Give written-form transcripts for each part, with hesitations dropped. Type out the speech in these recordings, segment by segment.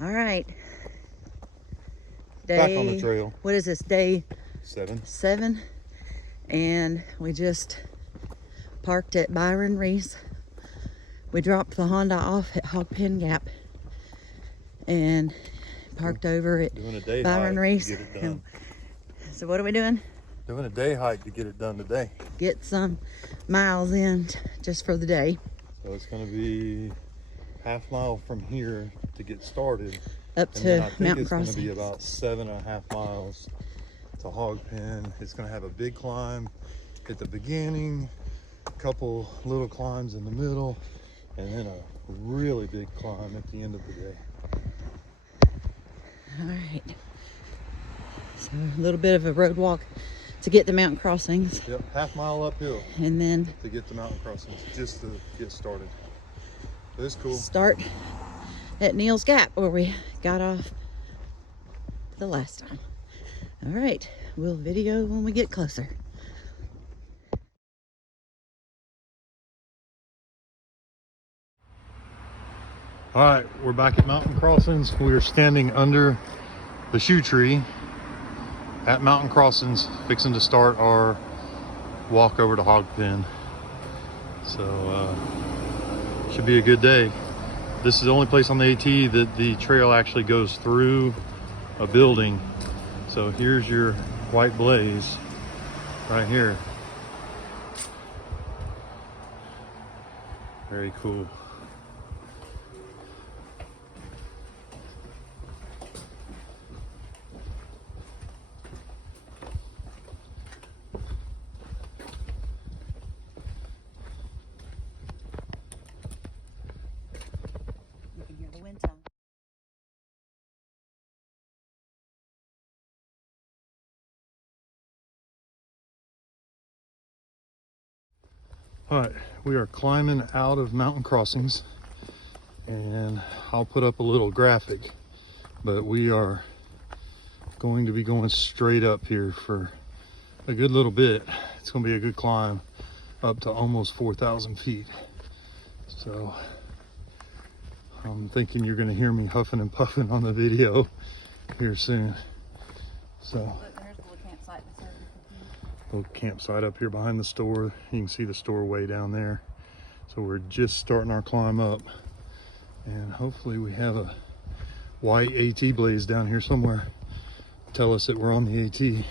All right. Back on the trail. What is this, day 7? 7? And we just parked at Byron Reese. We dropped the Honda off at Hog Pen Gap and parked over at doing a day Byron hike Reese. to get it done. So what are we doing? Doing a day hike to get it done today. Get some miles in just for the day. So it's going to be half mile from here to get started. Up to Mountain It's Crossing. going to be about 7.5 miles to Hog Pen. It's going to have a big climb at the beginning, a couple little climbs in the middle, and then a really big climb at the end of the day. All right. So a little bit of a road walk to get the mountain crossings. Yep, half mile uphill. And then to get the mountain crossings, just to get started. But it's cool. Start at Neal's Gap where we got off the last time. All right, we'll video when we get closer. All right, we're back at Mountain Crossings. We are standing under the shoe tree at Mountain Crossings, fixing to start our walk over to Hog Pen. So should be a good day. This is the only place on the AT that the trail actually goes through a building. So here's your white blaze right here. Very cool. You can hear the wind sound. All right, we are climbing out of Mountain Crossings, and I'll put up a little graphic, but we are going to be going straight up here for a good little bit. It's going to be a good climb up to almost 4,000 feet. So I'm thinking you're going to hear me huffing and puffing on the video here soon. So Look, there's the little campsite. little campsite up here behind the store. You can see the store way down there. So we're just starting our climb up, and hopefully we have a white AT blaze down here somewhere tell us that we're on the AT.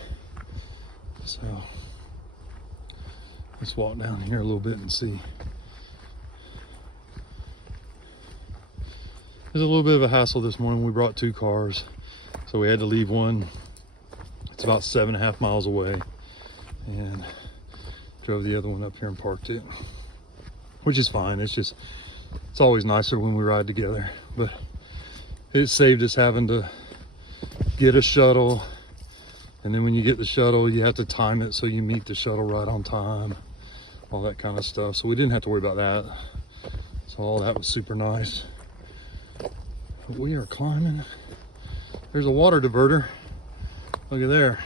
So let's walk down here a little bit and see. There's a little bit of a hassle this morning. We brought 2 cars, so we had to leave one. It's about 7.5 miles away, and drove the other one up here and parked it, which is fine. It's always nicer when we ride together, but it saved us having to get a shuttle, and then when you get the shuttle you have to time it so you meet the shuttle right on time, all that kind of stuff. So we didn't have to worry about that, so all that was super nice. But we are climbing. There's a water diverter. Look at there,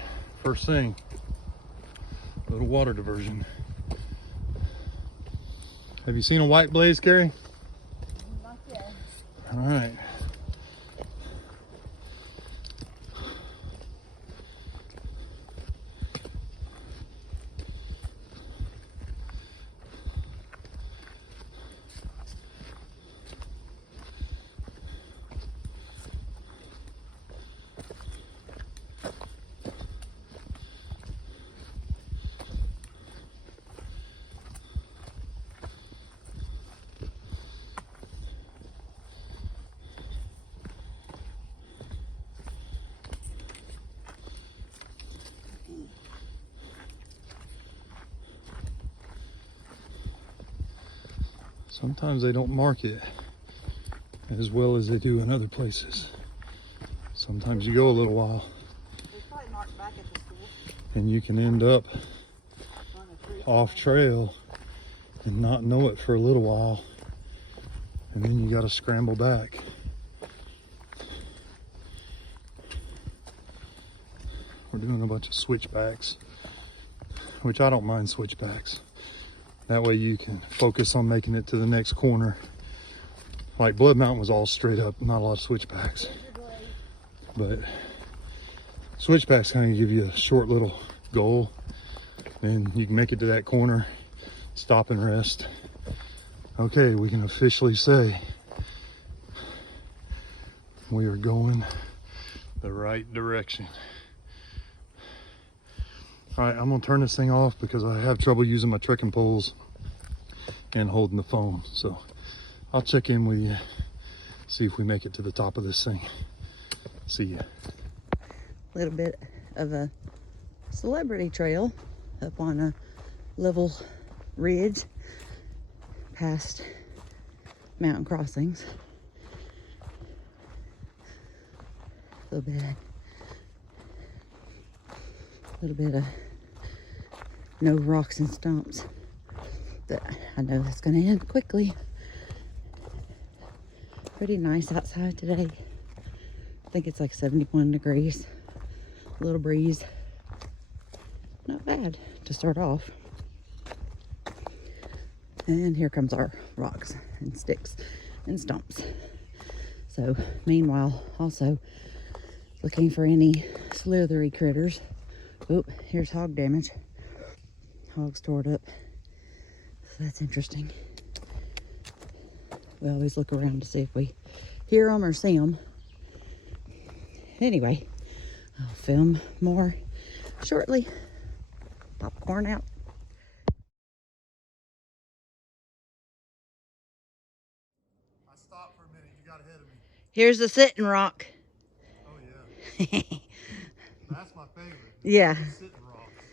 first thing, little water diversion. Have you seen a white blaze, Carrie? Not yet. All right. Sometimes they don't mark it as well as they do in other places. Sometimes you go a little while and you can end up off trail and not know it for a little while, and then you got to scramble back. We're doing a bunch of switchbacks, which I don't mind switchbacks. That way you can focus on making it to the next corner Like Blood Mountain was all straight up, not a lot of switchbacks. But switchbacks kind of give you a short little goal, and you can make it to that corner, stop and rest. Okay, we can officially say we are going the right direction. All right, I'm gonna turn this thing off because I have trouble using my trekking poles and holding the phone. So I'll check in with you, see if we make it to the top of this thing. See ya. A little bit of a celebrity trail up on a level ridge past mountain crossings. A little bit of no rocks and stumps. But I know that's gonna end quickly. Pretty nice outside today. I think it's like 71 degrees. A little breeze. Not bad to start off. And here comes our rocks and sticks and stumps. So meanwhile, also looking for any slithery critters. Oop, here's hog damage. Hog's stored up. So that's interesting. We always look around to see if we hear them or see them. Anyway, I'll film more shortly. Popcorn out. I stopped for a minute. You got ahead of me. Here's the sitting rock. Oh yeah. That's my favorite. Yeah. Sitting rocks.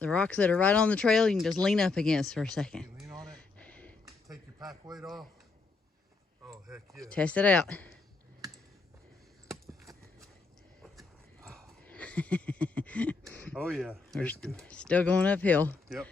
The rocks that are right on the trail, you can just lean up against for a second. You lean on it. Take your pack weight off. Oh heck yeah. Test it out. Oh yeah. It's good. Still going uphill. Yep.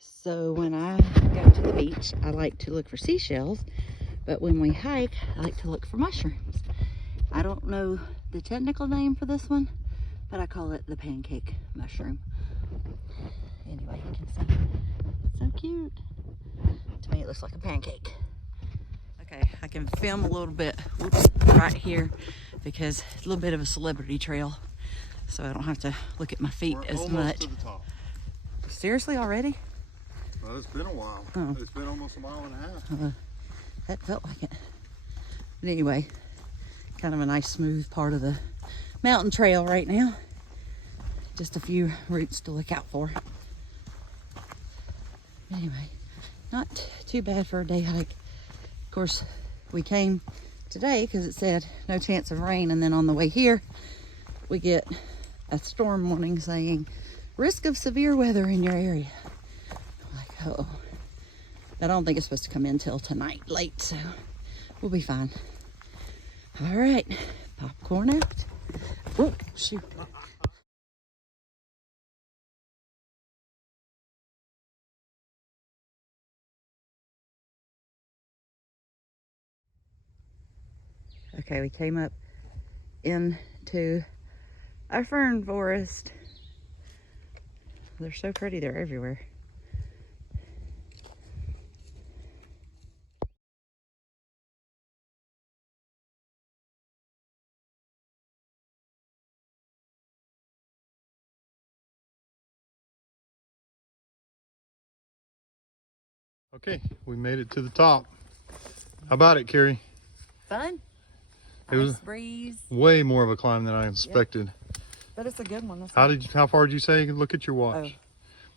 So when I go to the beach, I like to look for seashells, but when we hike, I like to look for mushrooms. I don't know the technical name for this one, but I call it the pancake mushroom. Anyway, you can see it's so cute. To me, it looks like a pancake. Okay, I can film a little bit right here because it's a little bit of a celebrity trail, so I don't have to look at my feet as much. To the top. Seriously, already? Well, it's been a while. Oh. It's been almost a mile and a half. That felt like it. But anyway, kind of a nice smooth part of the mountain trail right now. Just a few roots to look out for. Anyway, not too bad for a day hike. Of course, we came today because it said no chance of rain, and then on the way here, we get a storm warning saying risk of severe weather in your area. I'm like, oh. I don't think it's supposed to come in till tonight late, so we'll be fine. All right, popcorn out. Oh, shoot. Okay, we came up into a fern forest. They're so pretty, they're everywhere. Okay, we made it to the top. How about it, Carrie? Fun. It was breeze. way more of a climb than I expected. But it's a good one. How far did you say? Look at your watch. Oh,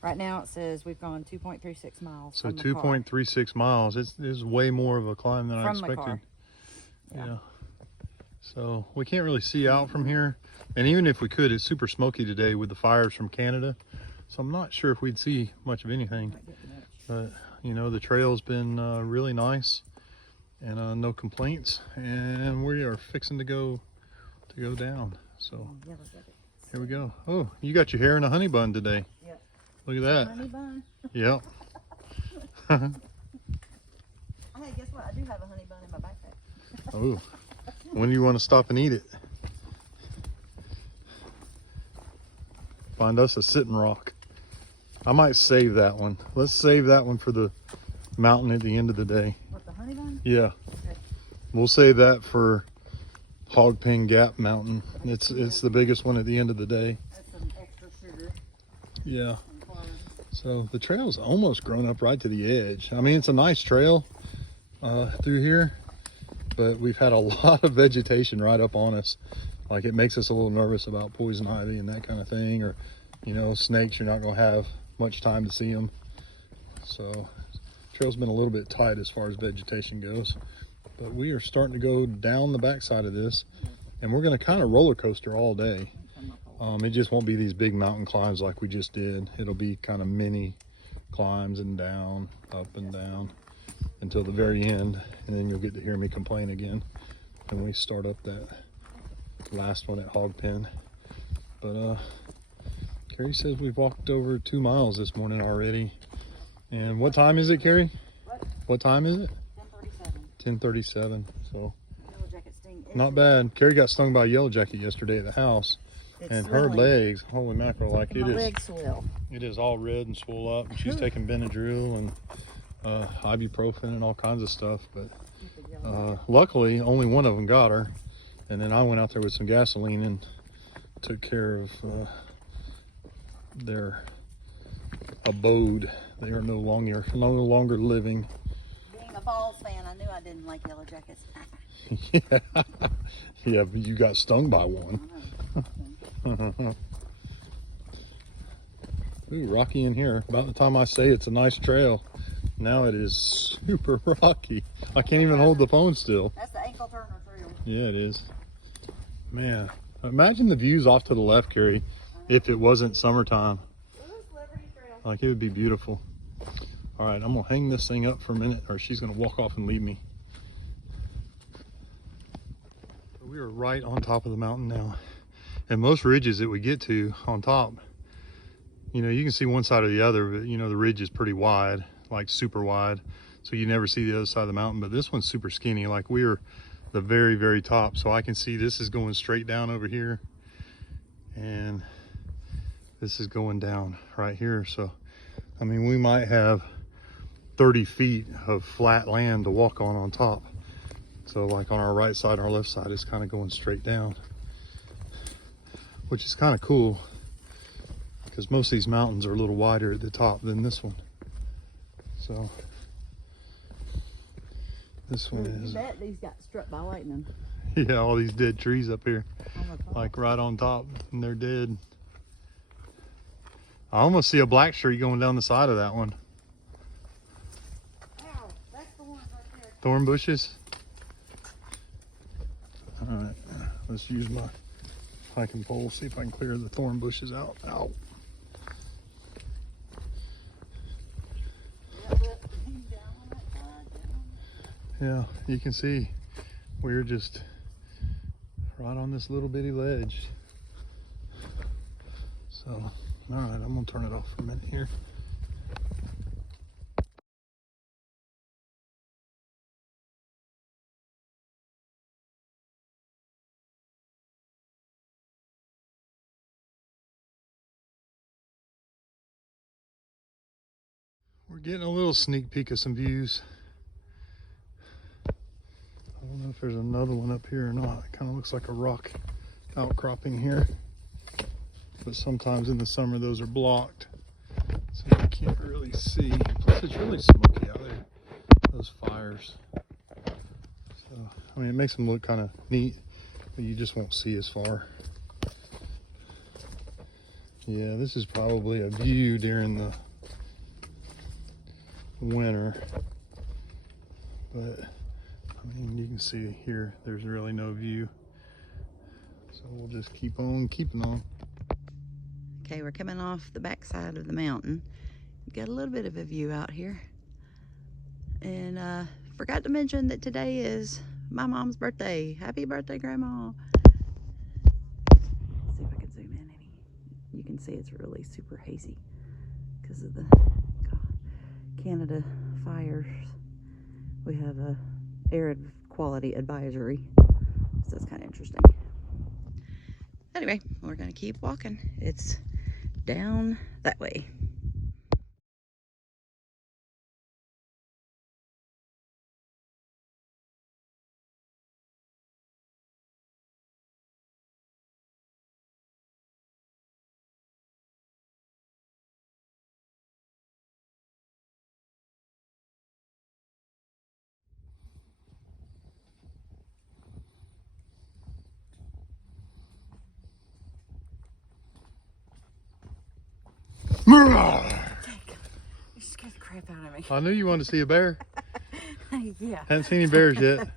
right now it says we've gone 2.36 miles. So from the car. 2.36 miles. It's way more of a climb than I From the expected. car. Yeah. So we can't really see out from here. And even if we could, it's super smoky today with the fires from Canada. So I'm not sure if we'd see much of anything. But, you know, the trail's been really nice. and no complaints. And we are fixing to go down. So here we go. Oh, you got your hair in a honey bun today. Yep. Look at that. Honey bun. Yep. Hey, guess what? I do have a honey bun in my backpack. Oh, when do you want to stop and eat it? Find us a sitting rock. I might save that one. Let's save that one for the mountain at the end of the day. What, the honey bun? Yeah. Okay. We'll save that for Hogpen Gap Mountain. It's the biggest one at the end of the day. That's some extra sugar. Yeah. So the trail's almost grown up right to the edge. I mean, it's a nice trail through here, but we've had a lot of vegetation right up on us. Like, it makes us a little nervous about poison ivy and that kind of thing, or, you know, snakes. You're not going to have much time to see them. So the trail's been a little bit tight as far as vegetation goes, but we are starting to go down the backside of this, and we're going to kind of roller coaster all day. It just won't be these big mountain climbs like we just did. It'll be kind of mini climbs and down, up and down until the very end, and then you'll get to hear me complain again when we start up that last one at Hogpen. But Carrie says we've walked over 2 miles this morning already. And what time is it, Carrie? What time is it? 10:37. 10:37. So Yellow jacket sting. not bad. Carrie got stung by a yellow jacket yesterday at the house. It's And her swelling. legs, holy mackerel, like My legs swell. it is all red and swole up. And she's taking Benadryl and ibuprofen and all kinds of stuff. But luckily, only one of them got her. And then I went out there with some gasoline and took care of their abode. They are no longer living. Being a Falls fan, I knew I didn't like yellow jackets. Yeah, yeah, but you got stung by one. Ooh, rocky in here. About the time I say it's a nice trail, now it is super rocky. I can't even hold the phone still. That's the ankle turner trail. Yeah, it is. Man, imagine the views off to the left, Carrie, if it wasn't summertime. Like, it would be beautiful. All right, I'm gonna hang this thing up for a minute, or she's gonna walk off and leave me. We are right on top of the mountain now. And most ridges that we get to on top, you know, you can see one side or the other, but you know, the ridge is pretty wide, like super wide. So you never see the other side of the mountain, but this one's super skinny. Like, we're the very, very top. So I can see this is going straight down over here. And this is going down right here. So, I mean, we might have 30 feet of flat land to walk on top. So like on our right side and our left side is kind of going straight down, which is kind of cool because most of these mountains are a little wider at the top than this one. So this one is. I bet these got struck by lightning. Yeah, all these dead trees up here, like right on top, and they're dead. I almost see a black tree going down the side of that one. Ow, that's thorns right there. Thorn bushes. All right, let's use my hiking pole, see if I can clear the thorn bushes out. Ow. Yeah, you can see we're just right on this little bitty ledge. So, all right, I'm gonna turn it off for a minute here. We're getting a little sneak peek of some views. I don't know if there's another one up here or not. It kind of looks like a rock outcropping here. But sometimes in the summer those are blocked, so you can't really see. Plus it's really smoky out there, those fires. So, I mean, it makes them look kind of neat, but you just won't see as far. Yeah, this is probably a view during the winter, but I mean, you can see here there's really no view, so we'll just keep on keeping on. Okay, we're coming off the backside of the mountain. We've got a little bit of a view out here, and forgot to mention that today is my mom's birthday. Happy birthday, Grandma. Let's see if I can zoom in any. You can see it's really super hazy because of the Canada fires. We have a air quality advisory, so that's kind of interesting. Anyway, we're gonna keep walking. It's down that way. You scared the crap out of me. I knew you wanted to see a bear. Yeah. Hadn't seen any bears yet.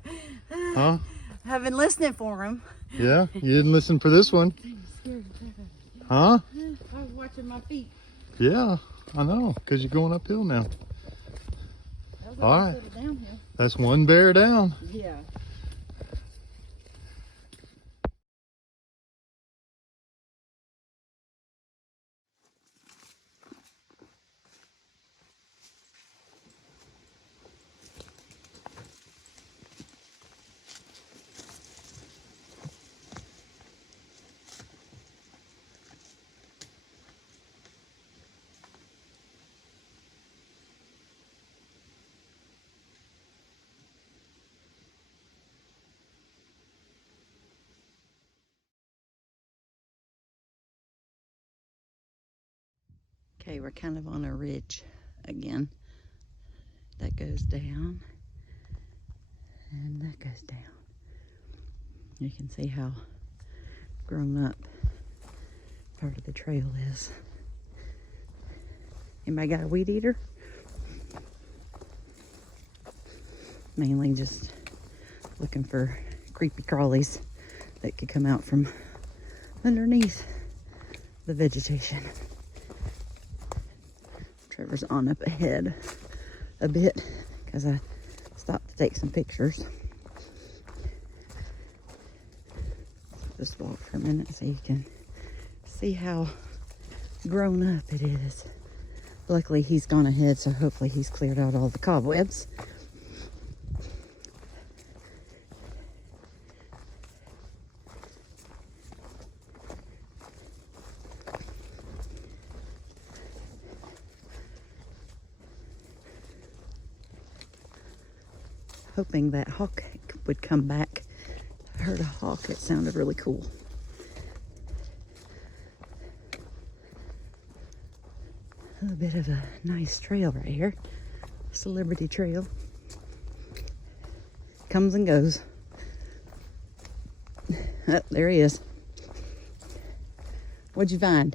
Huh? I've been listening for them. Yeah? You didn't listen for this one. Huh? I was watching my feet. Yeah, I know, because you're going uphill now. All right. That's one bear down. Yeah. Okay, we're kind of on a ridge again. That goes down, and that goes down. You can see how grown up part of the trail is. Anybody got a weed eater? Mainly just looking for creepy crawlies that could come out from underneath the vegetation. Trevor's on up ahead a bit because I stopped to take some pictures. Just walk for a minute so you can see how grown up it is. Luckily he's gone ahead, so hopefully he's cleared out all the cobwebs. Hoping that hawk would come back. I heard a hawk. It sounded really cool. A bit of a nice trail right here. Celebrity trail. Comes and goes. Oh, there he is. What'd you find?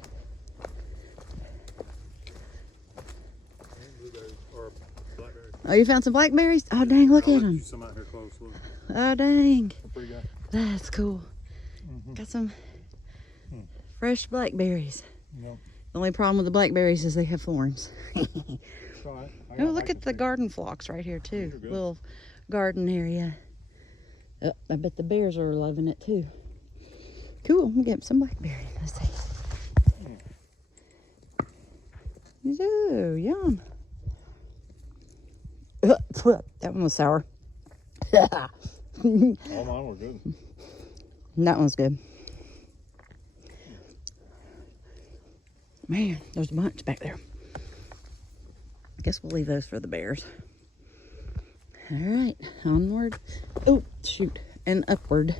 Oh, you found some blackberries? Oh, dang, look at them. Some out here close, look. Oh, dang. Pretty good. That's cool. Got some fresh blackberries. Yep. The only problem with the blackberries is they have thorns. Right. Oh, look at the garden flocks right here, too. Little garden area. Oh, I bet the bears are loving it, too. Cool. I'm getting some blackberries. Let's see. Ooh, yum. That one was sour. All mine were good. That one's good. Man, there's a bunch back there. I guess we'll leave those for the bears. All right, onward. Oh, shoot, and upward.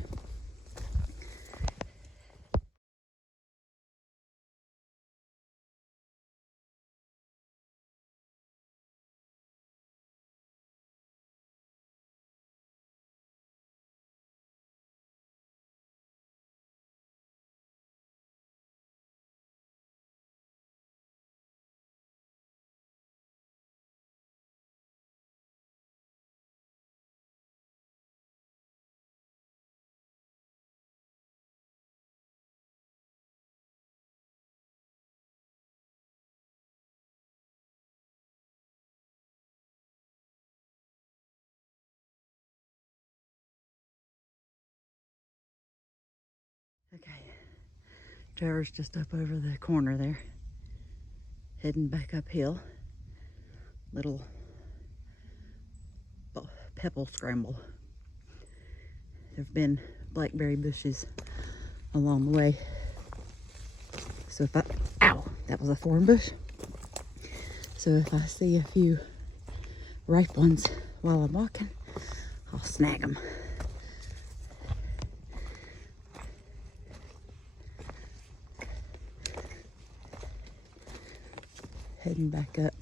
Tower's just up over the corner there. Heading back uphill. Little pebble scramble. There've been blackberry bushes along the way. So if ow, that was a thorn bush. So if I see a few ripe ones while I'm walking, I'll snag them. Heading back up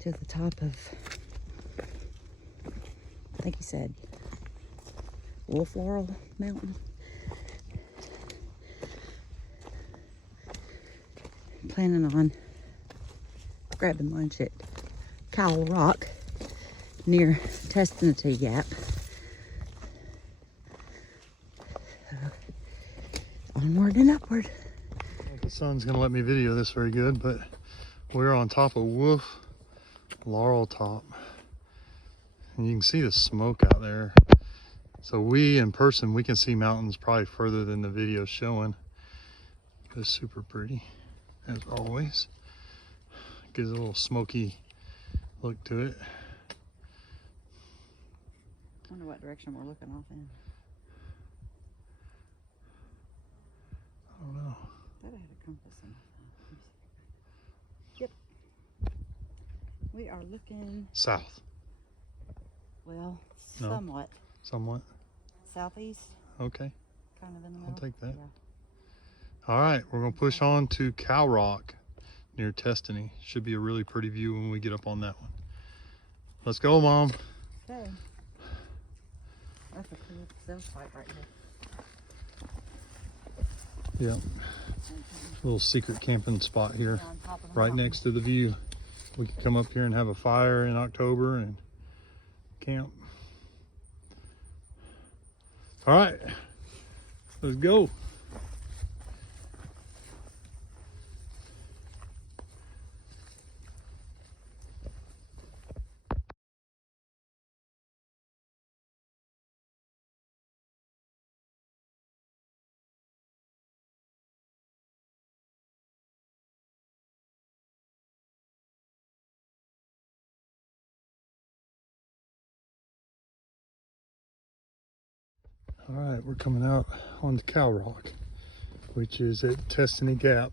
to the top of, I think he said, Wolf Laurel Mountain. Planning on grabbing lunch at Cowl Rock near Testnity Gap. So, onward and upward. I don't think the sun's gonna let me video this very good, but we're on top of Wolf Laurel Top. And you can see the smoke out there. So we, in person, we can see mountains probably further than the video's showing. It's super pretty, as always. Gives a little smoky look to it. I wonder what direction we're looking off in. I don't know. I thought I had a compass in my phone. Yep. We are looking South. well, No. somewhat Somewhat. southeast, Okay, kind of in the middle. I'll take that. Yeah. All right, we're gonna push on to Cow Rock near Testnity. Should be a really pretty view when we get up on that one. Let's go, Mom. Okay. That's a cool cell site right here. Yeah, little secret camping spot here, On top of the right mountain. next to the view. We can come up here and have a fire in October and camp. All right, let's go. All right, we're coming out on the Cow Rock, which is at Testnity Gap.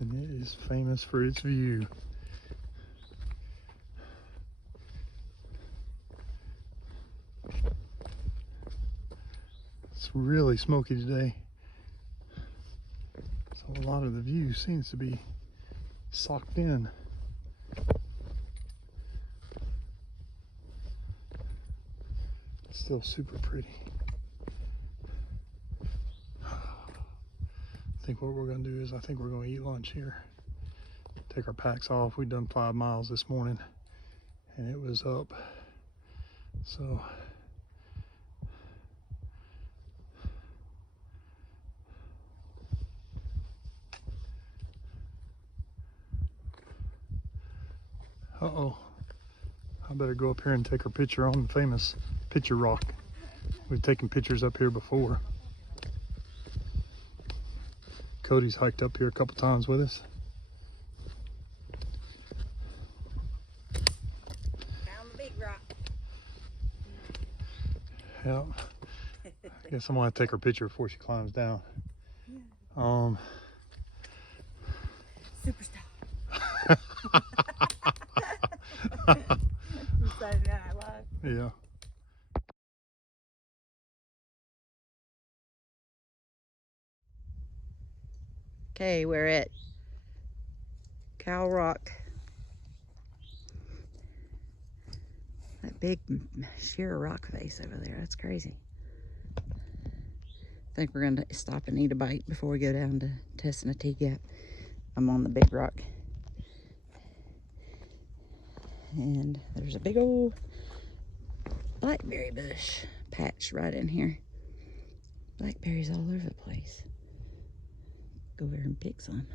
And it is famous for its view. It's really smoky today. So a lot of the view seems to be socked in. Still super pretty. I think what we're gonna do is I think we're gonna eat lunch here. Take our packs off. We've done 5 miles this morning and it was up. So uh-oh. I better go up here and take our picture on the famous picture rock. We've taken pictures up here before. Cody's hiked up here a couple times with us. Found the big rock. Yeah. I guess I'm gonna have to take her picture before she climbs down. Superstar. Saturday Night Live. Yeah. Okay, we're at Cow Rock. That big sheer rock face over there, that's crazy. I think we're gonna stop and eat a bite before we go down to Testnity Gap. I'm on the big rock. And there's a big old blackberry bush patch right in here. Blackberries all over the place. Go over and pick some.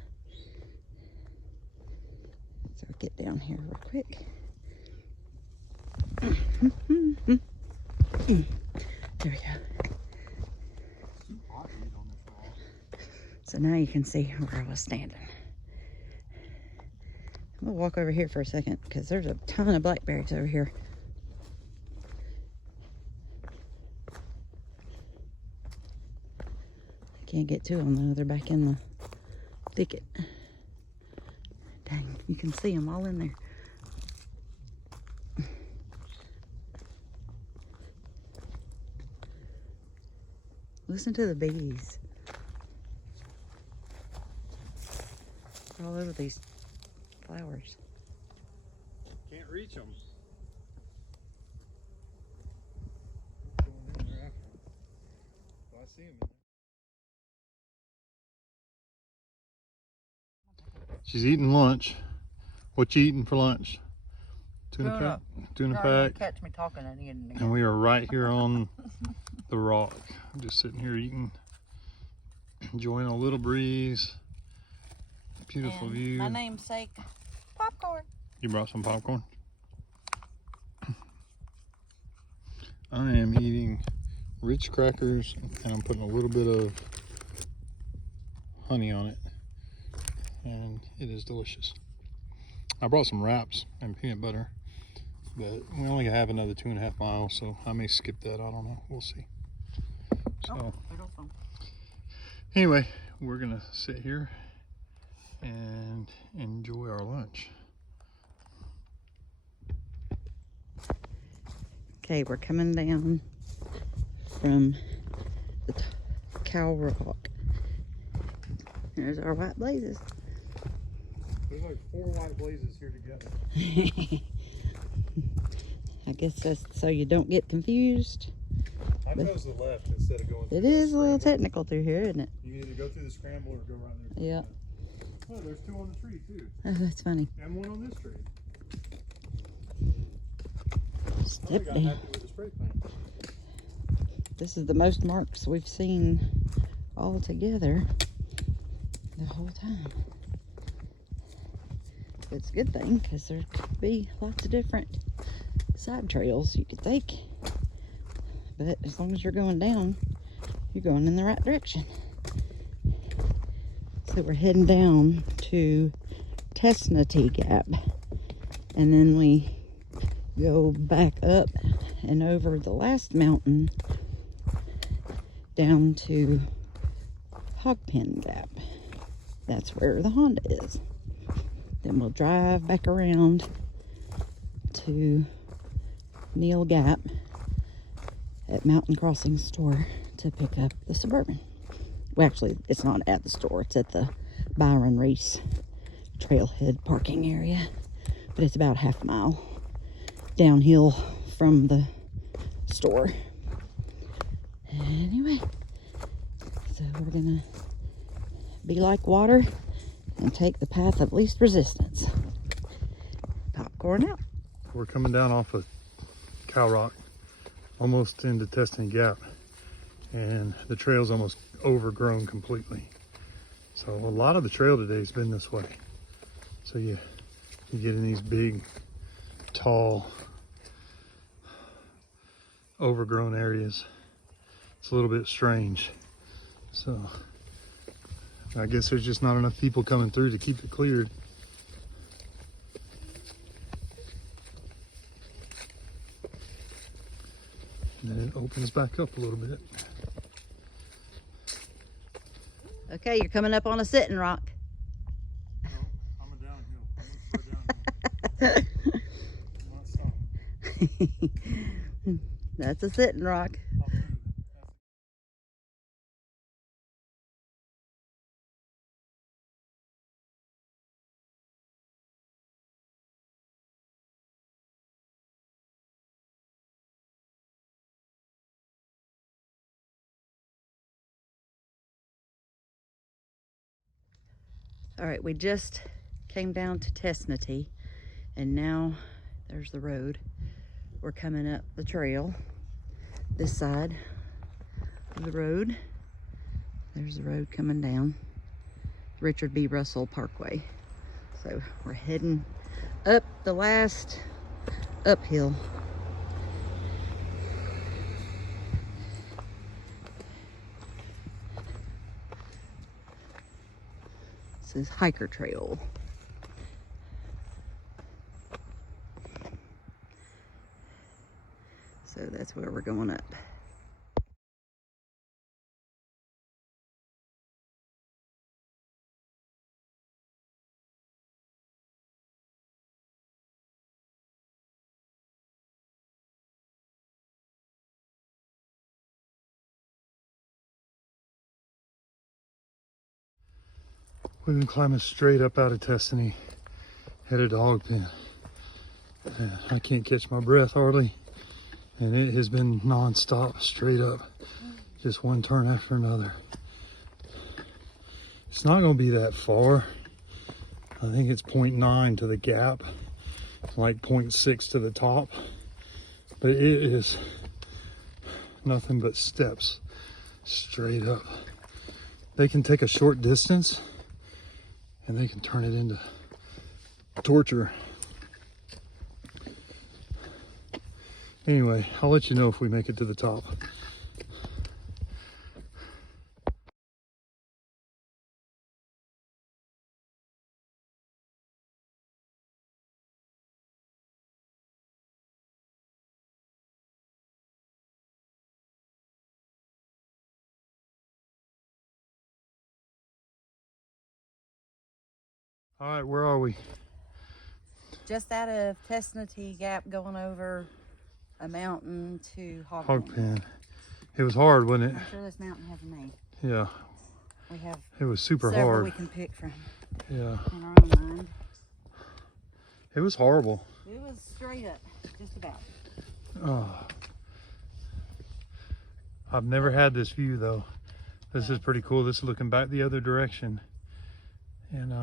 So I'll get down here real quick. There we go. So now you can see where I was standing. I'm gonna walk over here for a second because there's a ton of blackberries over here. I can't get to them though, they're back in the thicket. Dang, you can see them all in there. Listen to the bees. They're all over these flowers. Can't reach them. I see them. She's eating lunch. What you eating for lunch? Tuna pack. Tuna pack. Catch me talking and eating. And we are right here on the rock. I'm just sitting here eating, enjoying a little breeze. Beautiful view. My namesake, popcorn. You brought some popcorn? I am eating Ritz crackers and I'm putting a little bit of honey on it. And it is delicious. I brought some wraps and peanut butter, but we only have another 2.5 miles, so I may skip that. I don't know. We'll see. So, anyway, we're gonna sit here and enjoy our lunch. Okay, we're coming down from the Cow Rock. There's our white blazes. There's like 4 white blazes here together. I guess that's so you don't get confused. I chose the left instead of going through It is a little technical through here, isn't it? You can either go through the scramble or go right there. Yeah. Oh, there's 2 on the tree too. Oh, that's funny. And 1 on this tree. Step got down. happy with the spray paint. This is the most marks we've seen all together the whole time. It's a good thing because there could be lots of different side trails you could take. But as long as you're going down, you're going in the right direction. So we're heading down to Tesnatee Gap. And then we go back up and over the last mountain down to Hogpen Gap. That's where the Honda is. Then we'll drive back around to Neal Gap at Mountain Crossing store to pick up the Suburban. Well, actually, it's not at the store. It's at the Byron Reese Trailhead parking area. But it's about half a mile downhill from the store. Anyway, so we're gonna be like water and take the path of least resistance. Popcorn out. We're coming down off of Cow Rock, almost into Tesnatee Gap, and the trail's almost overgrown completely. So a lot of the trail today has been this way. So you get in these big, tall, overgrown areas. It's a little bit strange. So I guess there's just not enough people coming through to keep it cleared. And then it opens back up a little bit. Okay, you're coming up on a sitting rock. No, I'm a downhill. I'm looking for a downhill. I'm not stopping. That's a sitting rock. I'll prove it. All right, we just came down to Tesnatee, and now there's the road. We're coming up the trail, this side of the road. There's the road coming down, Richard B. Russell Parkway. So we're heading up the last uphill. This is hiker trail. So that's where we're going up. We've been climbing straight up out of Tuscany, headed to Hog Pen. And I can't catch my breath hardly. And it has been non-stop, straight up. Just one turn after another. It's not gonna be that far. I think it's 0.9 to the gap, like 0.6 to the top. But it is nothing but steps straight up. They can take a short distance and they can turn it into torture. Anyway, I'll let you know if we make it to the top. All right, where are we? Just out of Testnotee Gap, going over a mountain to Hog Hog Pen. Pen. It was hard, wasn't it? I'm sure this mountain has a name. Yeah. We have It was super several hard. we can pick from Yeah. in our own mind. It was horrible. It was straight up, just about. Oh. I've never had this view though. This is pretty cool. This is looking back the other direction. And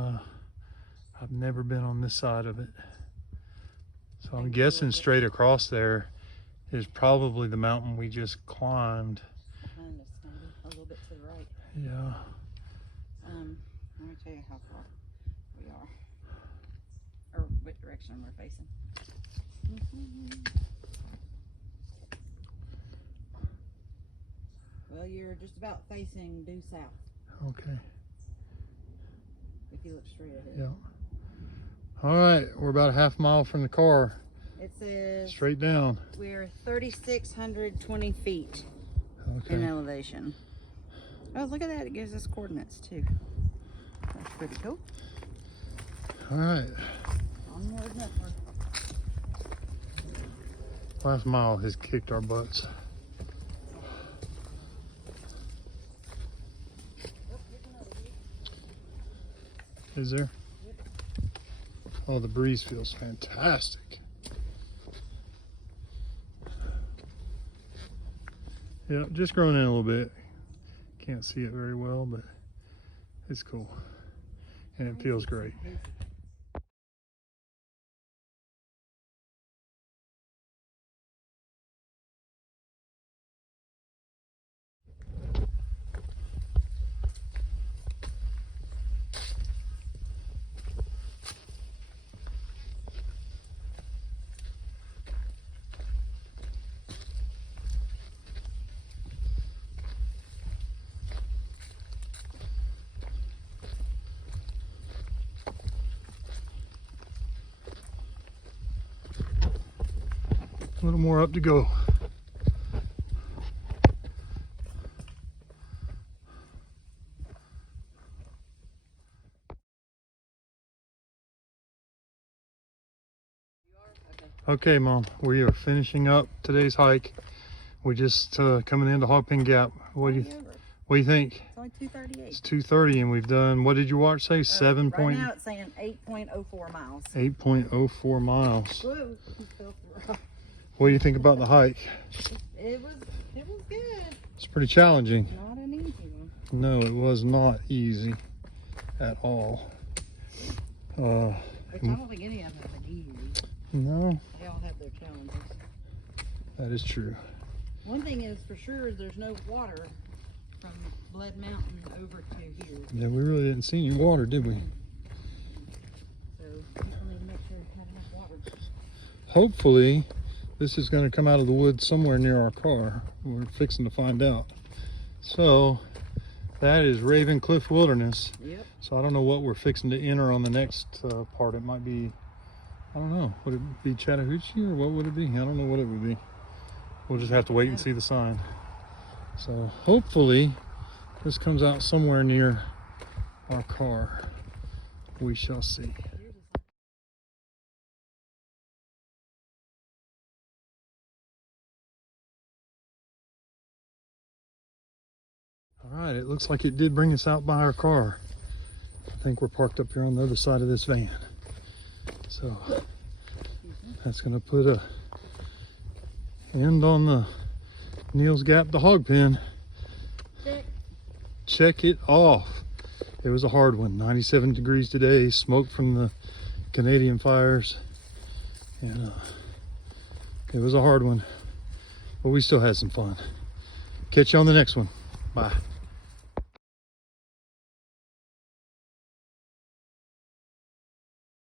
I've never been on this side of it. So I'm guessing straight across there is probably the mountain we just climbed. Behind us, maybe a little bit to the right. Yeah. Let me tell you how far we are, or what direction we're facing. Well, you're just about facing due south. Okay. If you look straight ahead. Yeah. All right, we're about a half mile from the car. It says Straight down. we're 3,620 feet Okay. in elevation. Oh, look at that. It gives us coordinates too. That's pretty cool. All right. Onward and upward. Last mile has kicked our butts. Is there? Oh, the breeze feels fantastic. Yeah, just growing in a little bit. Can't see it very well, but it's cool. And it feels great. A little more up to go. Okay, Mom, we are finishing up today's hike. We're just coming into Hog Pen Gap. What do you think? It's only 2:38. It's 2:30 and we've done, what did your watch say? 7 Right now it's saying 8.04 miles. 8.04 miles. Whoa. What do you think about the hike? It was good. It's pretty challenging. Not an easy one. No, it was not easy at all. Which I don't think any of them have been easy. No, They all have their challenges. that is true. One thing is for sure, there's no water from Blood Mountain over to here. Yeah, we really didn't see any water, did we? So people need to make sure they have enough water. Hopefully, this is going to come out of the woods somewhere near our car. We're fixing to find out. So, That is Raven Cliff Wilderness. Yep. So I don't know what we're fixing to enter on the next part. It might be, I don't know. Would it be Chattahoochee or what would it be? I don't know what it would be. We'll just have to wait and see the sign. So hopefully this comes out somewhere near our car. We shall see. All right, it looks like it did bring us out by our car. I think we're parked up here on the other side of this van. So that's gonna put a end on the Neil's Gap to hog pen. Check it off. It was a hard one. 97 degrees today, smoke from the Canadian fires. And it was a hard one, but we still had some fun. Catch you on the next one. Bye.